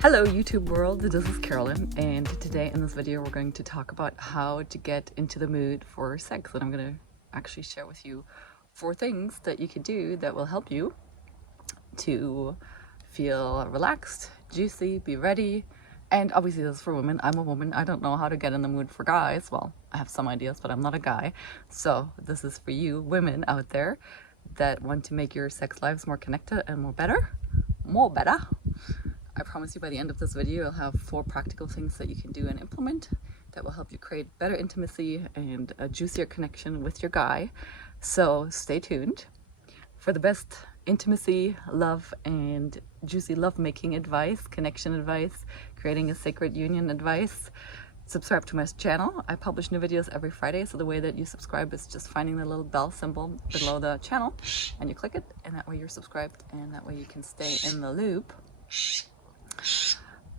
Hello YouTube world, this is Carolin, and today in this video we're going to talk about how to get into the mood for sex. And I'm going to actually share with you 4 things that you can do that will help you to feel relaxed, juicy, be ready. And obviously this is for women. I'm a woman. I don't know how to get in the mood for guys. Well, I have some ideas, but I'm not a guy. So this is for you women out there that want to make your sex lives more connected and more better. I promise you by the end of this video I'll have 4 practical things that you can do and implement that will help you create better intimacy and a juicier connection with your guy. So stay tuned for the best intimacy, love, and juicy lovemaking advice, connection advice, creating a sacred union advice. Subscribe to my channel. I publish new videos every Friday, so the way that you subscribe is just finding the little bell symbol below the channel and you click it, and that way you're subscribed and that way you can stay in the loop.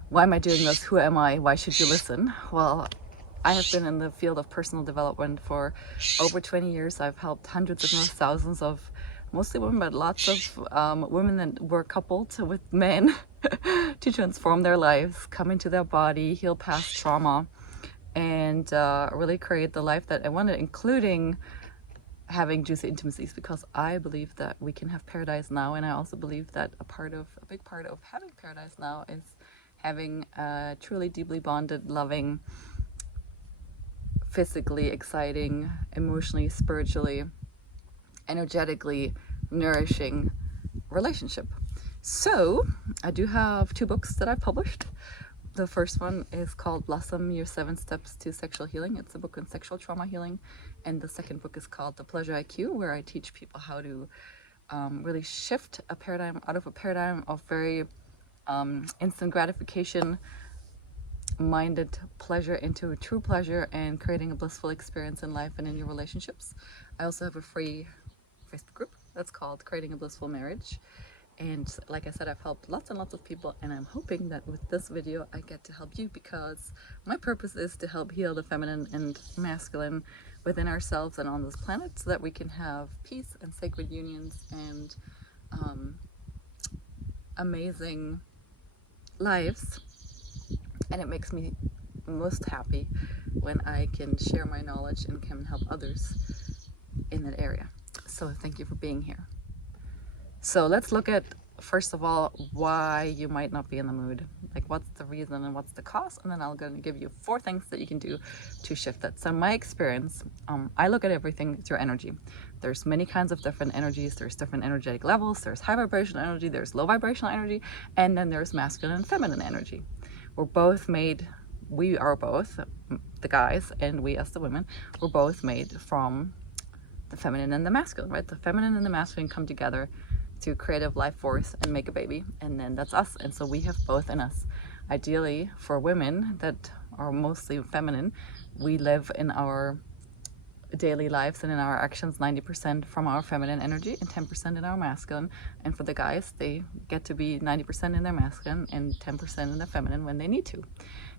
Why am I doing this? Who am I? Why should you listen? Well, I have been in the field of personal development for over 20 years. I've helped hundreds if not thousands of mostly women, but lots of women that were coupled with men to transform their lives, come into their body, heal past trauma, and really create the life that I wanted, including having juicy intimacies, because I believe that we can have paradise now. And I also believe that a big part of having paradise now is having a truly deeply bonded, loving, physically exciting, emotionally, spiritually, energetically nourishing relationship. So I do have 2 books that I've published. The first one is called Blossom Your 7 Steps to Sexual Healing. It's a book on sexual trauma healing. And the second book is called The Pleasure IQ, where I teach people how to really shift a paradigm out of a paradigm of very instant gratification minded pleasure into a true pleasure and creating a blissful experience in life and in your relationships. I also have a free Facebook group that's called Creating a Blissful Marriage. And like I said, I've helped lots and lots of people, and I'm hoping that with this video I get to help you, because my purpose is to help heal the feminine and masculine within ourselves and on this planet, so that we can have peace and sacred unions and amazing lives. And it makes me most happy when I can share my knowledge and can help others in that area. So thank you for being here. So let's look at, first of all, why you might not be in the mood. Like, what's the reason and what's the cause? And then I'm going to give you 4 things that you can do to shift that. So in my experience, I look at everything through energy. There's many kinds of different energies. There's different energetic levels. There's high vibrational energy. There's low vibrational energy. And then there's masculine and feminine energy. We are both, the guys and we as the women, we're both made from the feminine and the masculine, right? The feminine and the masculine come together to creative life force and make a baby, and then that's us. And so we have both in us. Ideally, for women that are mostly feminine, we live in our daily lives and in our actions 90% from our feminine energy and 10% in our masculine. And for the guys, they get to be 90% in their masculine and 10% in their feminine when they need to.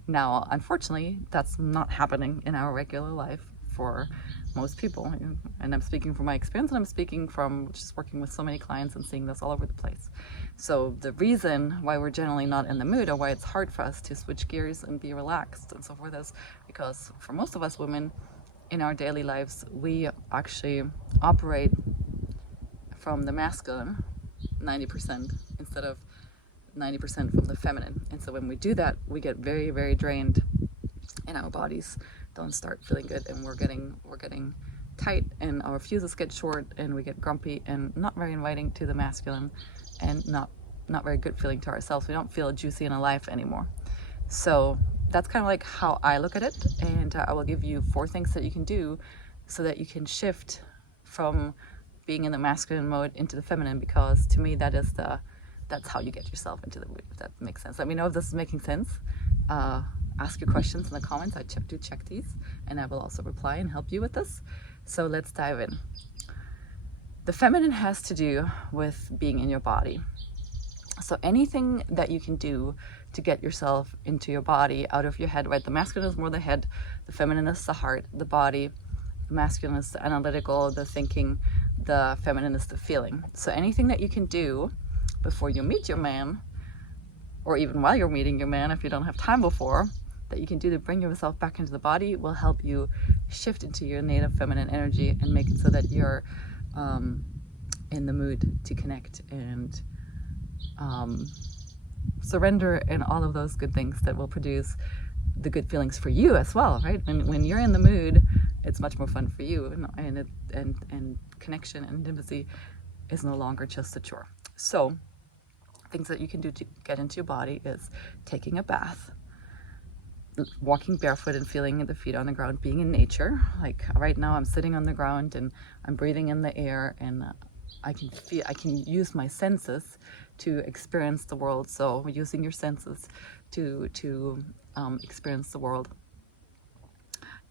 Now, unfortunately, that's not happening in our regular life for most people, and I'm speaking from my experience, and I'm speaking from just working with so many clients and seeing this all over the place. So the reason why we're generally not in the mood, or why it's hard for us to switch gears and be relaxed and so forth, is because for most of us women in our daily lives, we actually operate from the masculine 90% instead of 90% from the feminine. And so when we do that, we get very, very drained, and our bodies don't start feeling good, and we're getting tight, and our fuses get short, and we get grumpy and not very inviting to the masculine, and not very good feeling to ourselves. We don't feel juicy and alive anymore. So that's kind of like how I look at it, and I will give you 4 things that you can do so that you can shift from being in the masculine mode into the feminine, because to me that's how you get yourself into the mood, if that makes sense. Let me know if this is making sense. Ask your questions in the comments. I do check these, and I will also reply and help you with this. So let's dive in. The feminine has to do with being in your body. So anything that you can do to get yourself into your body, out of your head, right? The masculine is more the head, the feminine is the heart, the body. The masculine is the analytical, the thinking, the feminine is the feeling. So anything that you can do before you meet your man, or even while you're meeting your man, if you don't have time before, that you can do to bring yourself back into the body will help you shift into your native feminine energy and make it so that you're in the mood to connect and surrender and all of those good things that will produce the good feelings for you as well, right? And when you're in the mood, it's much more fun for you, and connection and intimacy is no longer just a chore. So things that you can do to get into your body is taking a bath, walking barefoot and feeling the feet on the ground, being in nature. Like right now I'm sitting on the ground and I'm breathing in the air, and I can use my senses to experience the world. So using your senses to experience the world.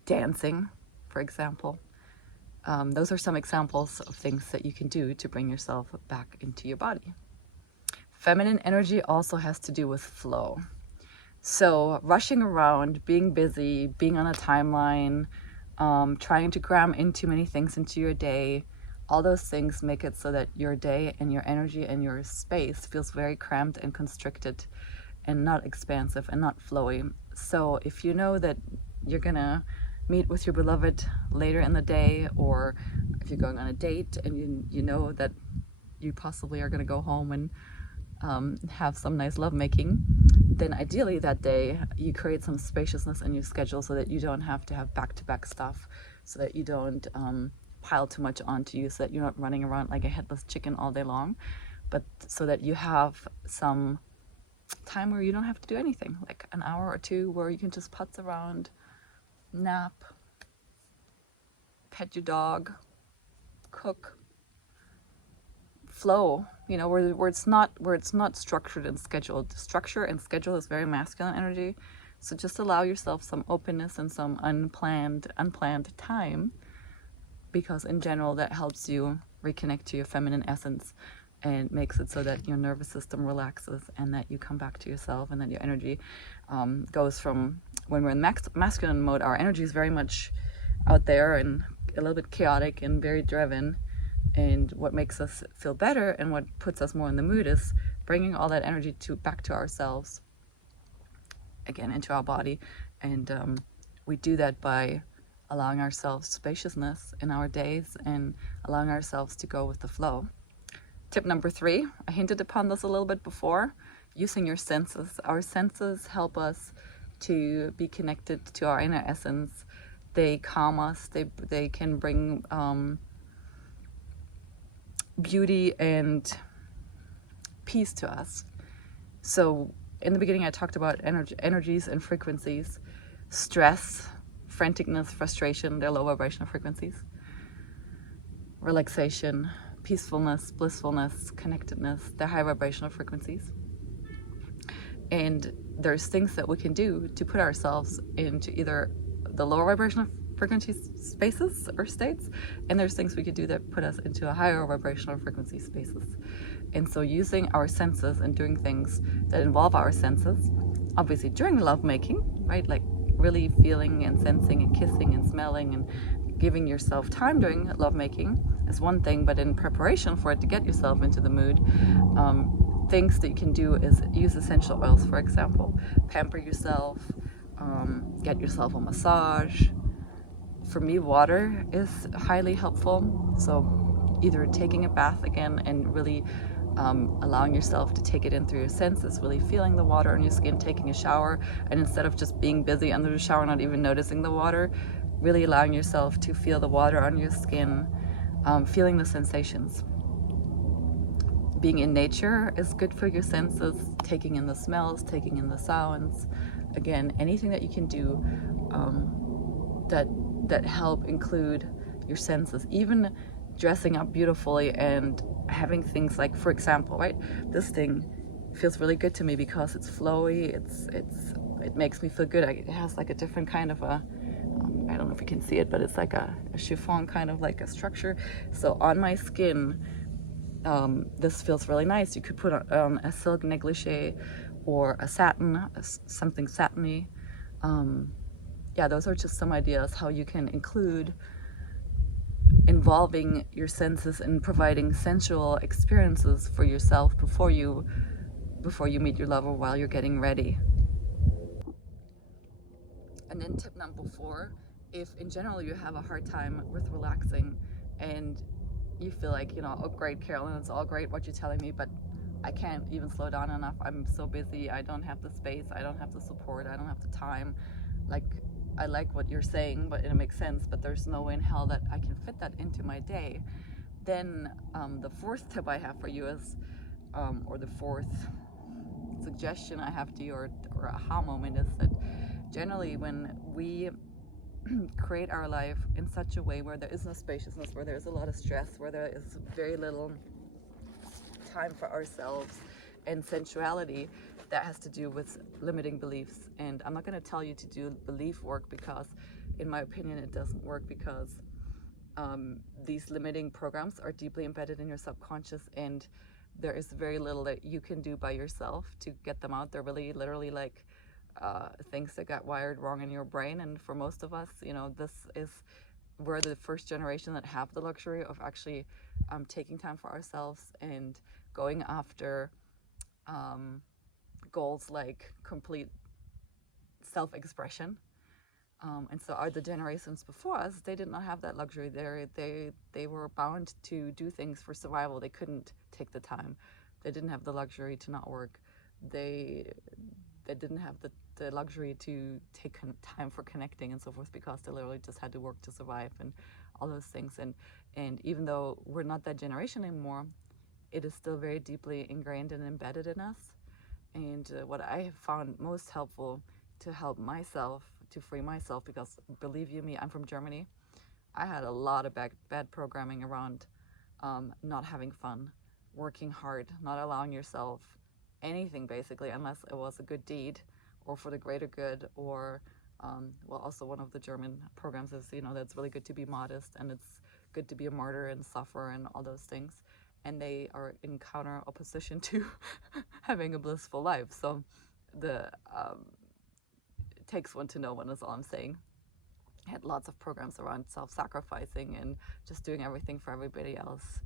Dancing, for example. Those are some examples of things that you can do to bring yourself back into your body. Feminine energy also has to do with flow. So rushing around, being busy, being on a timeline, trying to cram in too many things into your day, all those things make it so that your day and your energy and your space feels very cramped and constricted and not expansive and not flowy. So if you know that you're gonna meet with your beloved later in the day, or if you're going on a date and you know that you possibly are gonna go home and have some nice lovemaking, then ideally that day you create some spaciousness in your schedule so that you don't have to have back-to-back stuff, so that you don't pile too much onto you, so that you're not running around like a headless chicken all day long, but so that you have some time where you don't have to do anything, like an hour or two where you can just putz around, nap, pet your dog, cook, flow, you know, where it's not structured and scheduled. Structure and schedule is very masculine energy, so just allow yourself some openness and some unplanned time, because in general that helps you reconnect to your feminine essence and makes it so that your nervous system relaxes and that you come back to yourself, and that your energy goes from, when we're in masculine mode, our energy is very much out there and a little bit chaotic and very driven. And what makes us feel better and what puts us more in the mood is bringing all that energy back to ourselves, again, into our body. And we do that by allowing ourselves spaciousness in our days and allowing ourselves to go with the flow. Tip number 3, I hinted upon this a little bit before, using your senses. Our senses help us to be connected to our inner essence. They calm us, they can bring beauty and peace to us. So in the beginning I talked about energies and frequencies. Stress, franticness, frustration, they're low vibrational frequencies. Relaxation, peacefulness, blissfulness, connectedness, they're high vibrational frequencies. And there's things that we can do to put ourselves into either the lower vibrational frequency spaces or states, and there's things we could do that put us into a higher vibrational frequency spaces. And so using our senses and doing things that involve our senses, obviously during lovemaking, right, like really feeling and sensing and kissing and smelling and giving yourself time during lovemaking is one thing, but in preparation for it, to get yourself into the mood, things that you can do is use essential oils, for example. Pamper yourself, get yourself a massage. For me, water is highly helpful. So either taking a bath again and really allowing yourself to take it in through your senses, really feeling the water on your skin, taking a shower, and instead of just being busy under the shower, not even noticing the water, really allowing yourself to feel the water on your skin, feeling the sensations. Being in nature is good for your senses, taking in the smells, taking in the sounds. Again, anything that you can do that help include your senses, even dressing up beautifully and having things like, for example, right, this thing feels really good to me because it's flowy, it makes me feel good. It has like a different kind of a, I don't know if you can see it, but it's like a chiffon kind of like a structure. So on my skin, this feels really nice. You could put on a silk negligee or a satin, something satiny. Yeah, those are just some ideas how you can include involving your senses and providing sensual experiences for yourself before you before you meet your lover while you're getting ready. And then tip number 4, if in general you have a hard time with relaxing and you feel like, oh great, Carolyn, it's all great what you're telling me, but I can't even slow down enough. I'm so busy. I don't have the space. I don't have the support. I don't have the time. Like, I like what you're saying, but it makes sense, but there's no way in hell that I can fit that into my day. Then the 4th tip I have for you is, or the 4th suggestion I have to you, or aha moment, is that generally when we create our life in such a way where there is no spaciousness, where there's a lot of stress, where there is very little time for ourselves and sensuality, that has to do with limiting beliefs. And I'm not going to tell you to do belief work, because in my opinion it doesn't work, because these limiting programs are deeply embedded in your subconscious, and there is very little that you can do by yourself to get them out. They're really literally like things that got wired wrong in your brain. And for most of us, we're the first generation that have the luxury of actually taking time for ourselves and going after goals like complete self-expression. And so the generations before us, they did not have that luxury. They were bound to do things for survival. They couldn't take the time. They didn't have the luxury to not work. They didn't have the luxury to take time for connecting and so forth, because they literally just had to work to survive and all those things. And even though we're not that generation anymore, it is still very deeply ingrained and embedded in us. And what I have found most helpful to help myself, to free myself, because believe you me, I'm from Germany. I had a lot of bad programming around not having fun, working hard, not allowing yourself anything basically, unless it was a good deed or for the greater good, or also one of the German programs is, that's really good to be modest, and it's good to be a martyr and suffer and all those things. And they are in counter opposition to having a blissful life. So it takes one to know one, is all I'm saying. I had lots of programs around self-sacrificing and just doing everything for everybody else,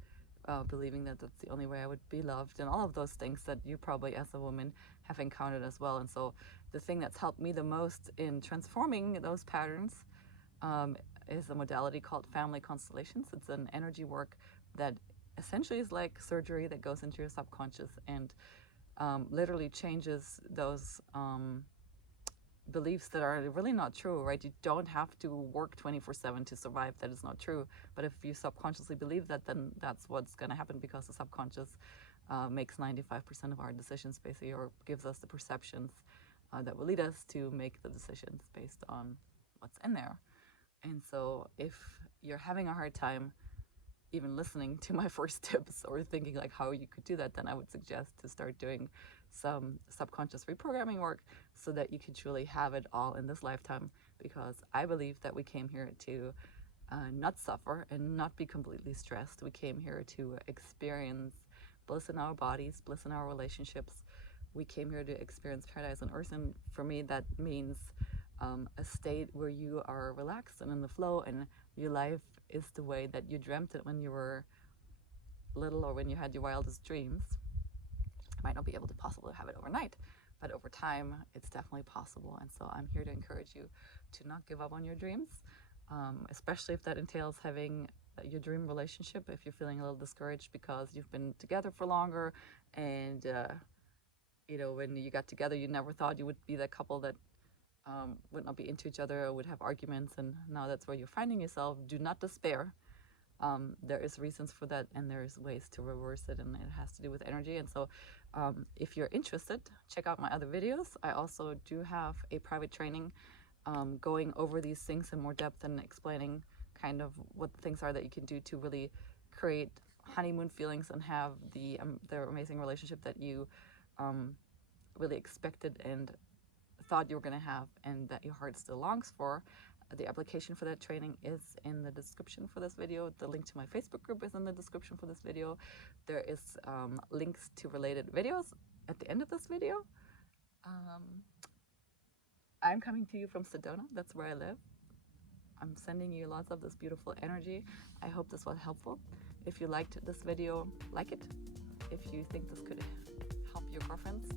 believing that that's the only way I would be loved, and all of those things that you probably as a woman have encountered as well. And so the thing that's helped me the most in transforming those patterns is a modality called family constellations. It's an energy work that essentially is like surgery that goes into your subconscious and literally changes those beliefs that are really not true, right? You don't have to work 24/7 to survive. That is not true. But if you subconsciously believe that, then that's what's going to happen, because the subconscious makes 95% of our decisions basically, or gives us the perceptions that will lead us to make the decisions based on what's in there. And so if you're having a hard time even listening to my first tips or thinking like how you could do that, then I would suggest to start doing some subconscious reprogramming work so that you can truly have it all in this lifetime. Because I believe that we came here to not suffer and not be completely stressed. We came here to experience bliss in our bodies, bliss in our relationships. We came here to experience paradise on earth. And for me, that means a state where you are relaxed and in the flow, and your life is the way that you dreamt it when you were little or when you had your wildest dreams. You might not be able to possibly have it overnight, but over time it's definitely possible. And so I'm here to encourage you to not give up on your dreams, especially if that entails having your dream relationship. If you're feeling a little discouraged because you've been together for longer, and when you got together you never thought you would be that couple that would not be into each other or would have arguments, and now that's where you're finding yourself. Do not despair. There is reasons for that, and there's ways to reverse it, and it has to do with energy. And so if you're interested, check out my other videos. I also do have a private training going over these things in more depth and explaining kind of what the things are that you can do to really create honeymoon feelings and have the amazing relationship that you really expected and thought you were going to have, and that your heart still longs for. The application for that training is in the description for this video. The link to my Facebook group is in the description for this video. There is links to related videos at the end of this video. I'm coming to you from Sedona. That's where I live. I'm sending you lots of this beautiful energy. I hope this was helpful. If you liked this video, like it. If you think this could help your girlfriends.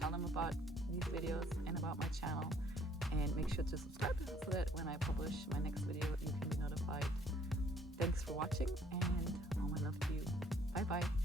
Tell them about these videos and about my channel, and make sure to subscribe so that when I publish my next video you can be notified. Thanks for watching, and all my love to you. Bye bye.